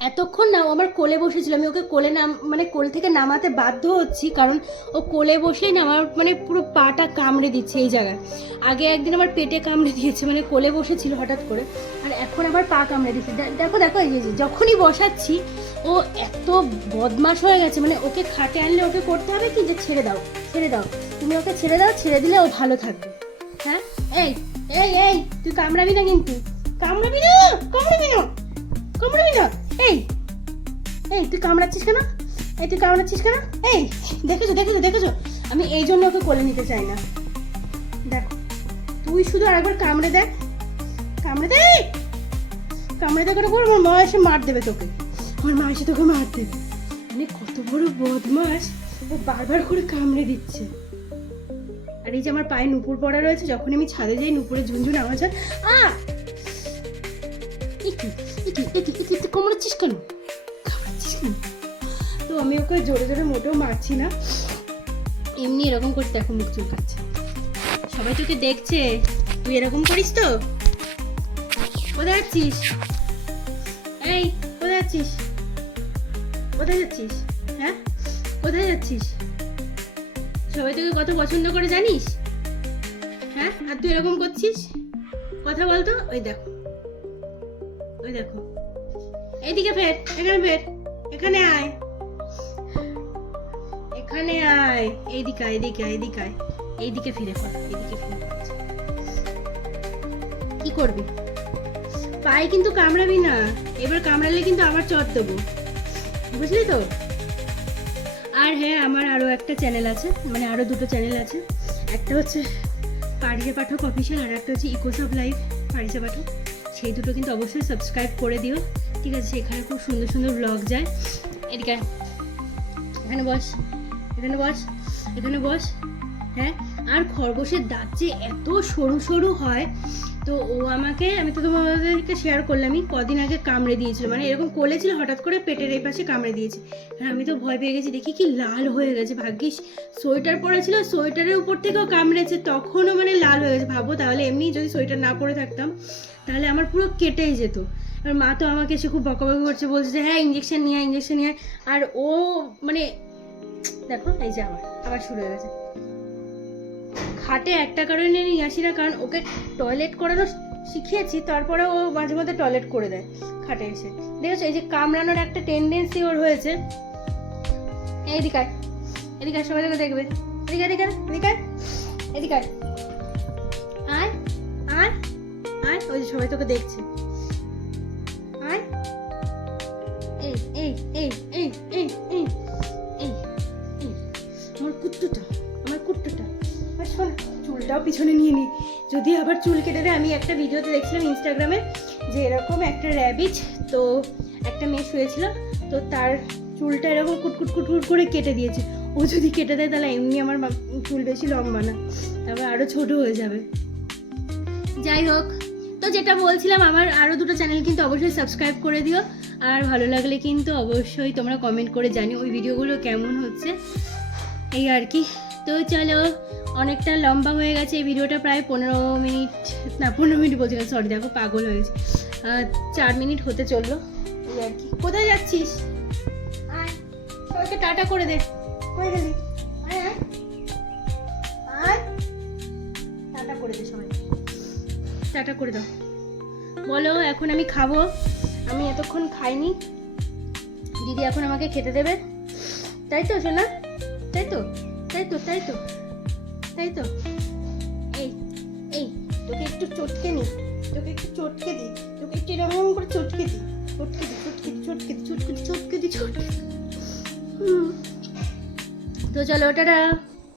এতক্ষণ না ও আমার কোলে বসেছিল, আমি ওকে কোলে মানে কোল থেকে নামাতে বাধ্য হচ্ছি, কারণ ও কোলে বসলেই না আমার মানে পুরো পাটা কামড়ে দিচ্ছে এই জায়গায়। আগে একদিন আমার পেটে কামড়ে দিয়েছে, মানে কোলে বসেছিল হঠাৎ করে, আর এখন আবার পা কামড়ে দিচ্ছে। দেখো দেখো, এই যে যখনই বসাচ্ছি ও এত বদমাশ হয়ে গেছে। মানে ওকে খাটে আনলে ওকে করতে হবে কি, যে ছেড়ে দাও ছেড়ে দাও, তুমি ওকে ছেড়ে দাও, ছেড়ে দিলে ও ভালো থাকবে। হ্যাঁ, এই এই এই তুই কামড়াবি না কিন্তু, কামড়াবি না, কামড়াবি না, কামড়াবি না। এই এই তুই কামড়াচ্ছিস কেন, এই তুই কামড়াচ্ছিস কেন? এই দেখেছো দেখেছো দেখেছো, আমি এই জন্য ওকে কোলে নিতে চাই না। দেখো তুই শুধু আরেকবার কামড়ে দেখ, কামড়ে দে, কামড়ে দে করে বল, আমার মা এসে মার দেবে তোকে, আমার মা এসে তোকে মার দেবে। মানে কত বড় বদমাস, ও বারবার করে কামড়ে দিচ্ছে। আর এই যে আমার পায়ে নুপুর পড়া রয়েছে, যখন আমি ছাদে যাই নুপুরে ঝুনঝুন আওয়াজ হয়। কামড়াচ্ছিস কেন, কামড়াচ্ছিস কেন? তো আমি ওকে জোরে জোরে মোটেও মারছি না, এমনি এরকম করতে দেখো মুখ চুলকাচ্ছে। সবাই তোকে দেখছে, তুই এরকম করিস তো। কোথায় যাচ্ছিস? এই কোথায় যাচ্ছিস, কোথায় যাচ্ছিস? হ্যাঁ কোথায় যাচ্ছিস? সবাই তোকে কত পছন্দ করে জানিস? হ্যাঁ, আর তুই এরকম করছিস, কথা বলতো। ওই দেখো, ওই দেখো, এইদিকে ফের, এখানে ফের, এখানে আয়, এখানে আয়, এইদিকে আয়, এইদিকে আয়, এইদিকে আয়, এইদিকে ফিরে পড়, এইদিকে ফিরে পড়। কি করবি? পায়ে কিন্তু কামড়াবি না, এবার কামড়ালে কিন্তু আবার চট দেবো, বুঝলি তো? আর হ্যাঁ, আমার আরও একটা চ্যানেল আছে, মানে আরও দুটো চ্যানেল আছে। একটা হচ্ছে পারিজা পাঠক অফিসিয়াল, আর একটা হচ্ছে ইকোস অফ লাইফ পারিজা পাঠক। সেই দুটো কিন্তু অবশ্যই সাবস্ক্রাইব করে দিও, ঠিক আছে? সেখানে খুব সুন্দর সুন্দর ব্লগ যায়। এদিকে এখানে বস, এখানে বস, এখানে বস। হ্যাঁ, আর খরগোশের দাঁত যে এত সরু সরু হয়, তো ও আমাকে, আমি তো তোমাদেরকে শেয়ার করলামই, কদিন আগে কামড়ে দিয়েছিল, মানে এরকম করেছিল হঠাৎ করে পেটের এই পাশে কামড়ে দিয়েছে। আর আমি তো ভয় পেয়ে গেছি, দেখি কি লাল হয়ে গেছে। ভাগ্যিস সোয়েটার পরা ছিল, সোয়েটারের উপর থেকেও কামড়েছে, তখনও মানে লাল হয়ে গেছে। ভাবো তাহলে, এমনি যদি সোয়েটার না পরে থাকতাম তাহলে আমার পুরো কেটেই যেত। আর মা তো আমাকে এসে খুব বকাবকি করছে, বলছে যে হ্যাঁ ইঞ্জেকশন নিয়ে আয়, ইঞ্জেকশন নিয়ে আয়। আর ও মানে দেখো, এই যে আবার শুরু হয়ে গেছে। খাটে একটা কারণে নিয়ে আসি না, কারণ ওকে টয়লেট করানো শিখিয়েছি, তারপরে ও মাঝে মধ্যে টয়লেট করে দেয় খাটে এসে। দেখেছো, এই যে কামড়ানোর একটা টেন্ডেন্সি ওর হয়েছে। এইদিকে আয়, এদিকে সবাই তোকে দেখবে, এদিকে এদিকে এদিকে এদিকে আয়, আয় আয় আয়, ওই যে সবাই তোকে দেখছে, আয়। এই এই এই এই এই এই এই এই আমার কুট্টুটা, আমার কুট্টুটা। আর শোন, চুলটাও পিছনে নিয়ে নি, যদি আবার চুল কেটে দেয়। আমি একটা ভিডিওতে দেখছিলাম ইনস্টাগ্রামে, যে এরকম একটা র্যাবিট, তো একটা মেয়ে শুয়েছিল, তো তার চুলটা এরকম কুটকুট কুটকুট করে কেটে দিয়েছে। ও যদি কেটে দেয় তাহলে এমনি আমার চুল বেশি লম্বা না, তারপর আরও ছোট হয়ে যাবে। যাই হোক, তো যেটা বলছিলাম, আমার আরও দুটো চ্যানেল কিন্তু অবশ্যই সাবস্ক্রাইব করে দিও। আর ভালো লাগলে কিন্তু অবশ্যই তোমরা কমেন্ট করে জানিও ওই ভিডিওগুলো কেমন হচ্ছে, এই আর কি। তো চলো, অনেকটা লম্বা হয়ে গেছে এই ভিডিওটা, প্রায় 15 মিনিট, না 15 মিনিট বলছি, সরি দেখো পাগল হয়ে গেছে, 4 মিনিট হতে চললো, এই আর কি। কোথায় যাচ্ছিস? আয়, সবাইকে টাটা করে দে। কই গেলি? আয় আয় আয়, টাটা করে দে সবাই, টাটা করে দাও। বলো এখন আমি খাবো, আমি এতক্ষণ খাইনি, দিদি এখন আমাকে খেতে দেবে, তাই তো সোনা? তাই তো, তাই তো, তাই তো, তাই তো। এই এই তোকে একটু চটকে নি, তোকে একটু চটকে দিই, তোকে একটু এরকম করে চটকে দিই, চটকে দিই, চটকে দিই, চটকে দিই, চটকে দিই, চটকে দিই, চটকে দিই। তো চলো, টাটা।